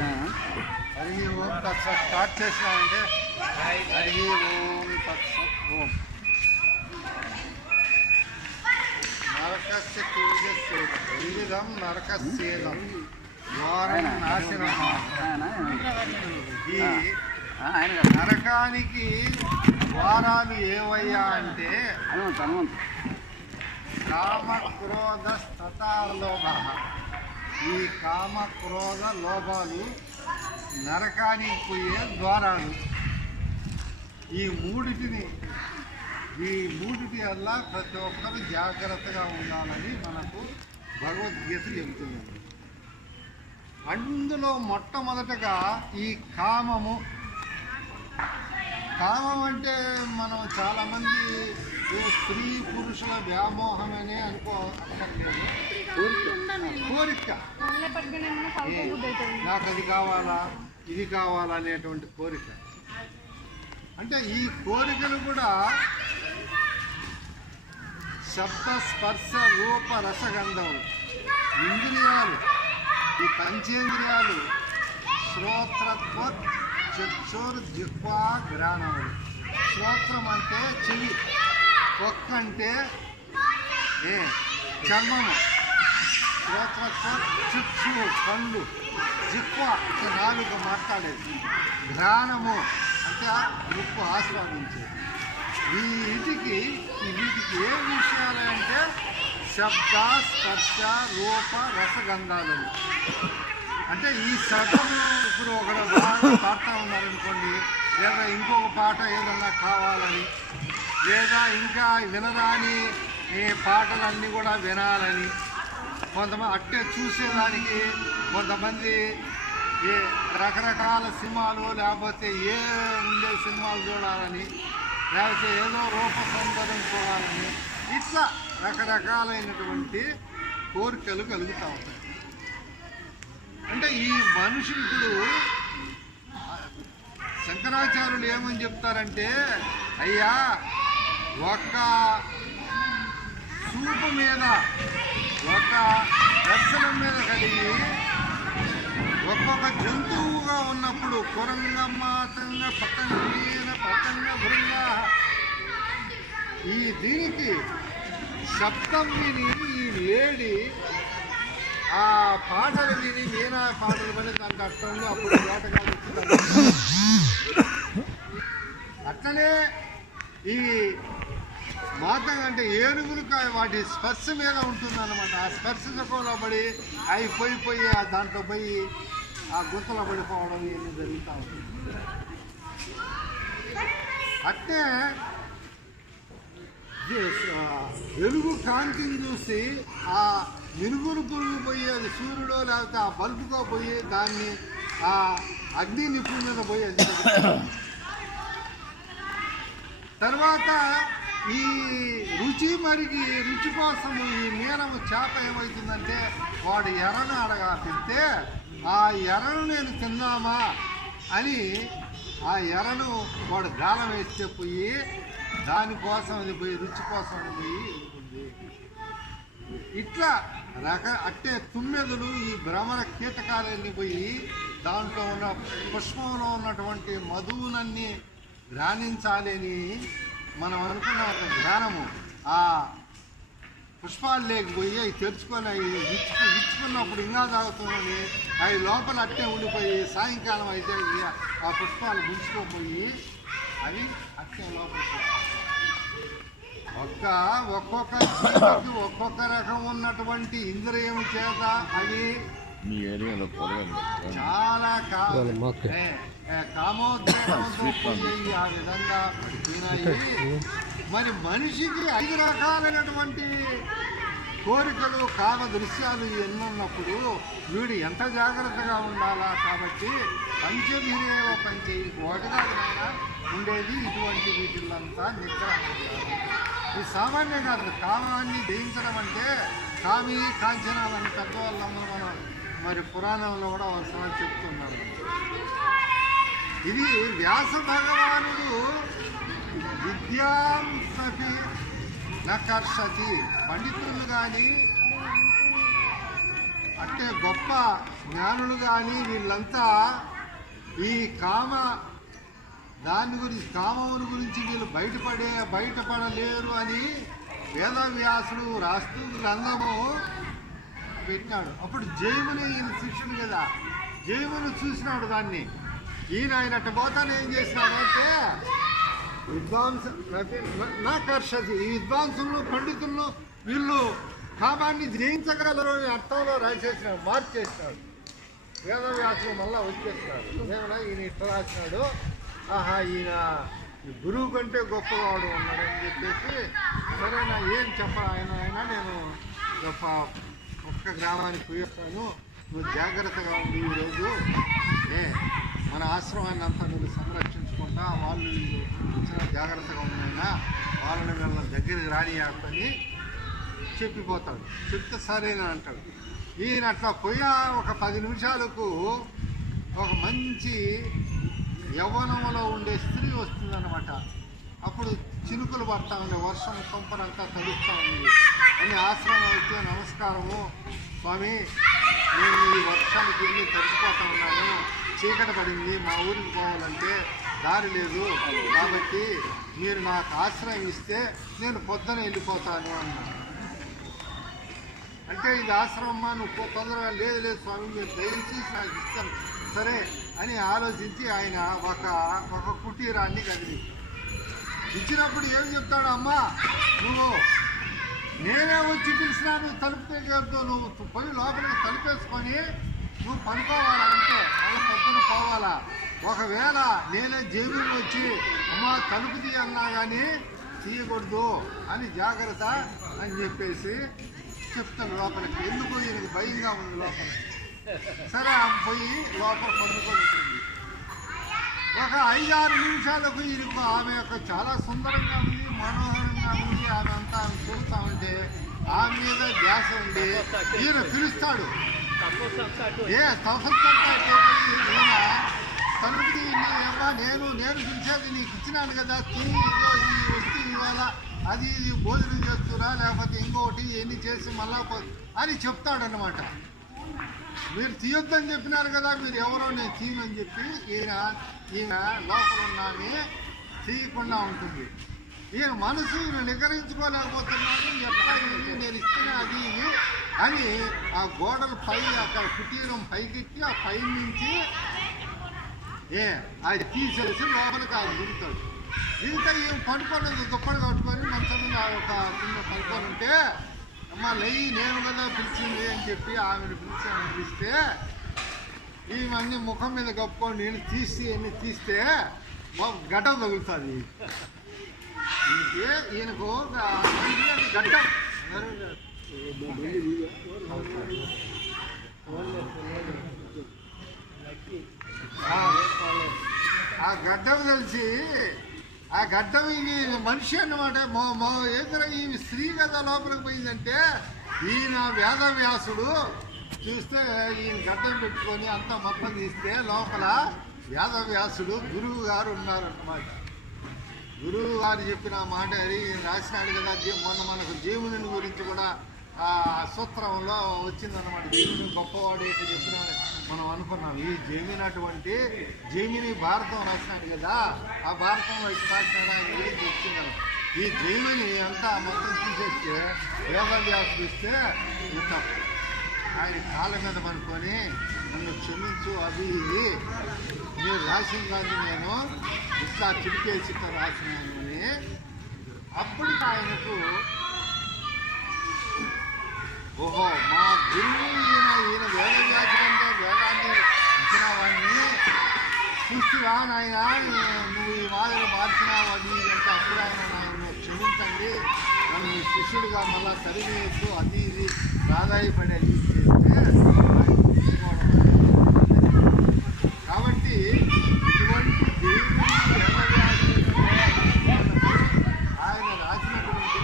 హరి ఓం తత్సత్ స్టార్ట్ చేసినామంటే హరి ఓం తత్సత్ ఓం నరకస్య వివిధం నరకస్యేదం ద్వారం నాశనం. ఈ నరకానికి ద్వారాలు ఏవయ్యా అంటే కామ క్రోధ స్తతాలోభ. ఈ కామ క్రోధ లోభాలు నరకానికి పోయే ద్వారాలు. ఈ మూడిటి వల్ల ప్రతి ఒక్కరు జాగ్రత్తగా ఉండాలని మనకు భగవద్గీత చెబుతుంది. అందులో మొట్టమొదటగా ఈ కామం అంటే మనం చాలామంది స్త్రీ పురుషుల వ్యామోహమనే కోరిక, నాకు అది కావాలా ఇది కావాలా అనేటువంటి కోరిక. అంటే ఈ కోరికలు కూడా శబ్ద స్పర్శ రూప రసగంధములు ఇంద్రియాలు, ఈ పంచేంద్రియాలు శ్రోత్రత్వ చక్షుర్ జిహ్వా ఘ్రాణములు. శ్రోత్రం అంటే చెవి, పొక్క అంటే చర్మము, శ్రోత్రత్వ చక్షు కళ్ళు, జిహ్వ అంటే నాలుగు మాట్లాడేది, ఘ్రాణము అంటే ముక్కు ఆస్వాదించేది. వీటికి ఏం విషయాలు అంటే శబ్ద స్పర్శ రూప రసగంధాలు. అంటే ఈ శబ్దము ఇప్పుడు ఒకడు బాగా పాడుతూ ఉన్నారనుకోండి, లేదా ఇంకొక పాట ఏదన్నా కావాలని, లేదా ఇంకా వినరాని పాటలన్నీ కూడా వినాలని, కొంతమంది అట్టే చూసేదానికి, కొంతమంది రకరకాల సినిమాలు లేకపోతే ఉండే సినిమాలు చూడాలని, లేకపోతే ఏదో రూప సౌందర్యం చూడాలని, ఇట్లా రకరకాలైనటువంటి కోరికలు కలుగుతూ ఉంటాయి. అంటే ఈ మనుషులు శంకరాచార్యులు ఏమని చెప్తారంటే, అయ్యా ఒక చూపు మీద, ఒక దర్శనం మీద కలిగి ఒక్కొక్క జంతువుగా ఉన్నప్పుడు కురంగమాతంగ పతంగ బృంగ, దీనికి శబ్దం విని ఈ లేడి ఆ పాటలు విని మీనా పాటలు పడి దానికి అర్థంలో అప్పుడు వేటగాడు వచ్చింది. అట్లనే ఈ మాతంగ అంటే ఏనుగులు వాటి స్పర్శ మీద ఉంటుందన్నమాట. ఆ స్పర్శ సుఖంలో పడి అవి పోయి దాంట్లో పోయి ఆ గుంతలో పడిపోవడం ఇవన్నీ జరుగుతూ ఉంటుంది. అట్టే వెలుగు కాంతిని చూసి ఆ మినుగురు పురుగు పోయి అది సూర్యుడో లేకపోతే ఆ బల్బుకో పోయి దాన్ని ఆ అగ్ని నిపుణులను పోయి అది తర్వాత ఈ రుచి కోసం ఈ మీనము చేప ఏమవుతుందంటే వాడు ఎర్రను అడగాపితే ఆ ఎర్రను నేను తిందామా అని ఆ ఎర్రను వాడు గాలం వేస్తే పోయి దానికోసం అది పోయి రుచి కోసం పోయి ఉంటుంది. ఇట్లా అట్టే తుమ్మెదలు ఈ భ్రమర కీటకాలన్నీ పోయి దాంట్లో ఉన్న పుష్పంలో ఉన్నటువంటి మధువునన్నీ ఘ్రాణించాలి అని మనం అనుకున్న ఒక ఘ్రాణము ఆ పుష్పాలు లేకపోయి అవి తెరుచుకొని అవి విచ్చుకున్నప్పుడు ఇంకా తాగుతున్నది అవి లోపల అట్టే ఉండిపోయి సాయంకాలం అయితే ఆ పుష్పాలు గుంచుకోపోయి అవి అట్టే లోపల ఒక్కొక్క జీవికి ఒక్కొక్క రకం ఉన్నటువంటి ఇంద్రియం చేత అవి చాలా కామోద్రేకంతో ఆ విధంగా పడుతున్నాయి. మరి మనిషికి 5 రకాలైనటువంటి కోరికలు కామ దృశ్యాలు ఎన్నున్నప్పుడు వీడు ఎంత జాగ్రత్తగా ఉండాలా. కాబట్టి పంచధీరేవ పంచే ఒకటిగా ఉండేది ఇటువంటి వీటిల్లంతా నిగ్రహం. ఇది సామాన్యం కాదు. కామాన్ని జయించడం అంటే కామి కాంచనాలని పెద్దవాళ్ళము మనం మరి పురాణంలో కూడా ఒకసారి చెప్తున్నాము. ఇది వ్యాస భగవానుడు విద్యాంసతి నకర్షతి, పండితులు కానీ అంటే గొప్ప జ్ఞానులు కానీ వీళ్ళంతా ఈ కామముని గురించి వీళ్ళు బయటపడలేరు అని వేదవ్యాసుడు రాస్తూ గ్రంథము పెట్టినాడు. అప్పుడు జయముని ఈయన శిష్యుడు కదా, జయముని చూసినాడు దాన్ని. ఆయన అట్ట పోతాను ఏం చేసినాడు అంటే ఈ విద్వాంసులను పండితులను వీళ్ళు కామాన్ని జయించగలరు అని అర్థంలో రాసేసినాడు, మార్చేసినాడు. వేదవ్యాసులు మళ్ళా వచ్చేసినాడు. ఏమన్నా ఈయన ఇట్లా రాసినాడు, ఆహా ఈయన గురువు కంటే గొప్పవాడు ఉన్నాడని చెప్పేసి, సరేనా ఏం ఆయన నేను ఒక్క గ్రామానికి పోయేస్తాను, నువ్వు జాగ్రత్తగా ఉంది ఈరోజు మన ఆశ్రమాన్ని అంతా నువ్వు సంరక్షించుకుంటా, వాళ్ళు ఇచ్చిన జాగ్రత్తగా ఉన్నాయినా వాళ్ళని వీళ్ళ దగ్గరికి రానియాకని చెప్పిపోతాడు. చెప్తే సరేనా అంటాడు. ఈయన అట్లా పోయిన ఒక 10 నిమిషాలకు ఒక మంచి యవ్వనంలో ఉండే స్త్రీ వస్తుందన్నమాట. అప్పుడు చినుకులు పడతా ఉండే, వర్షం కొంపరంతా తడుస్తూ ఉంది అని ఆశ్రమం అయితే, నమస్కారము స్వామి, నేను ఈ వర్షానికి వెళ్ళి తడిసిపోతా ఉన్నాను, చీకటి పడింది, మా ఊరికి పోవాలంటే దారి లేదు, కాబట్టి మీరు నాకు ఆశ్రయం ఇస్తే నేను పొద్దున వెళ్ళిపోతాను అన్నాను. అంటే ఇది ఆశ్రమమ్మ, నువ్వు తొందరగా లేదు స్వామి, మీరు దయచేసి నాకు ఇస్తాను సరే అని ఆలోచించి ఆయన ఒక కుటీరాన్ని కదిలిస్తాడు. ఇచ్చినప్పుడు ఏం చెప్తాడు, అమ్మా నువ్వు నేనే వచ్చి పిలిచినా నువ్వు తలుపు దగ్గరతో నువ్వు పోయి లోపలికి తలుపేసుకొని నువ్వు పనుకోవాలంటే మళ్ళీ పొద్దున పోవాలా. ఒకవేళ నేనే జేబులు వచ్చి అమ్మా తలుపు తీ అన్నా కానీ తీయకూడదు అని జాగ్రత్త అని చెప్పేసి చెప్తాను లోపలికి. ఎందుకు ఈయనకి భయంగా ఉంది లోపల. సరే ఆమె పోయి లోపల పండుకొని ఉంటుంది. ఒక 5-6 నిమిషాలకు ఈయనకు ఆమె చాలా సుందరంగా ఉంది, మనోహరంగా ఉంది. ఆమె అంతా ఆమె చూస్తూ ఉంటే ఆమె మీద ధ్యాస ఉండి ఈయన పిలుస్తాడు. తలుపుది ఏమా నేను పిలిచేది నీకు ఇచ్చినాను కదా, ఈ వస్తువు ఇవ్వాలా, అది ఇది భోజనం చేస్తున్నా లేకపోతే ఇంకొకటి ఎన్ని చేసి మళ్ళా అని చెప్తాడనమాట. మీరు తీయొద్దని చెప్పినారు కదా, మీరు ఎవరో నేను తీయనని చెప్పి ఈయన లోపల ఉన్నాన్ని తీయకుండా ఉంటుంది. ఈయన మనసు నిగరించుకోలేకపోతున్నాడు. ఎట్లా నేను ఇస్తున్నా అది ఇది అని ఆ గోడల పై అక్కడ కుటీరం పైకెక్కి ఆ పై నుంచి అది తీసేసి లోపలికి అది దిగుతాడు. దిగుతా ఈమె పడుకోలేదు, దుప్పటి కట్టుకొని మంచం మీద ఒక చిన్న పడుకొని ఉంటే, అమ్మ లెయ్యి నేను కదా పిలిచింది అని చెప్పి ఆమెను పిలిస్తే ఈమె ముఖం మీద కప్పుకొని నేను తీస్తే గడ్డం తగులుతుంది. ఈయనకు గడ్డం ఆ గడ్డం తెలిసి ఆ గడ్డం ఇది మనిషి అన్నమాట. ఎదుర ఈ స్త్రీ కదా లోపలికి పోయిందంటే ఈయన వేదవ్యాసుడు చూస్తే ఈయన గడ్డం పెట్టుకొని అంతా మొత్తం తీస్తే లోపల వేదవ్యాసుడు గురువు గారు ఉన్నారన్నమాట. గురువు గారు చెప్పిన మాట రాసినాడు కదా. మొన్న మనకు జీవుని గురించి కూడా ఆ సూత్రంలో వచ్చిందన్నమాట. జీవుని గొప్పవాడు ఏంటి చెప్పిన మనం అనుకున్నాం. ఈ జైమిని భారతం రాసినాడు కదా, ఆ భారతంలో ఇటు రాసినాడు ఆయన గురించి వచ్చిందన్నమాట. ఈ జైమిని అంతా మొత్తం తీసేస్తే వేదవ్యాసుడు ఇస్తే ఇంత ఆయన కాళ్ళ మీద పడుకొని నన్ను క్షమించు, అది ఇది మీరు రాసిన దాన్ని నేను ఇట్లా చిడికేసి రాసినానని అప్పటికి ఆయనకు ఓహో మా గురువు ఈయన వేదవ్యాసుడు అంటే వేదాన్ని ఇచ్చిన వాడిని చూస్తురా నాయన, నువ్వు ఈ మాదిరి మార్చినావు అది అంటే అప్పుడు ఆయన నన్ను క్షమించండి, నన్ను శిష్యుడిగా మళ్ళా సరివేయద్దు, అది ఇది ప్రాధాయపడేది చేస్తే కాబట్టి ఇటువంటి దేవుని ఆయన రాసినటువంటి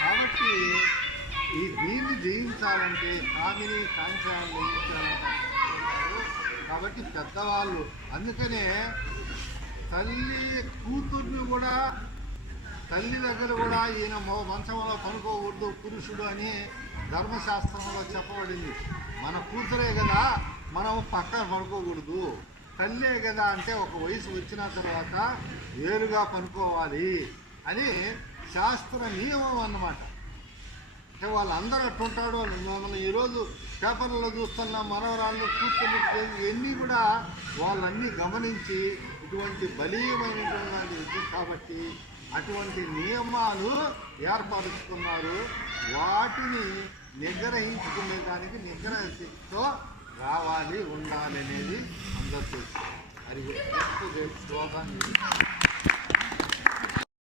కాబట్టి ఈ దీన్ని జయించాలంటే కామిని కాంక్షాలను జయించాలంటే కాబట్టి పెద్దవాళ్ళు అందుకనే తల్లి కూతుర్ని కూడా తల్లి దగ్గర కూడా ఈయన మంచంలో పనుకోకూడదు పురుషుడు అని ధర్మశాస్త్రంలో చెప్పబడింది. మన కూతురే కదా మనం పక్కన పడుకోకూడదు, తల్లే కదా అంటే ఒక వయసు వచ్చిన తర్వాత వేరుగా పనుకోవాలి అని శాస్త్ర నియమం అన్నమాట. అంటే వాళ్ళందరూ అట్టుంటాడు. మనం ఈరోజు పేపర్లో చూస్తున్న మనవరాళ్ళు కూతుర్లు ఇవన్నీ కూడా వాళ్ళన్నీ గమనించి ఇటువంటి బలీయమైనటువంటి విద్యుత్ కాబట్టి అటువంటి నియమాలు ఏర్పరుచుకున్నారు. వాటిని నిగ్రహించుకునే దానికి నిగ్రహ శక్తితో రావాలి, ఉండాలి అనేది అందరూ తెలుసు. అది శ్లోకాన్ని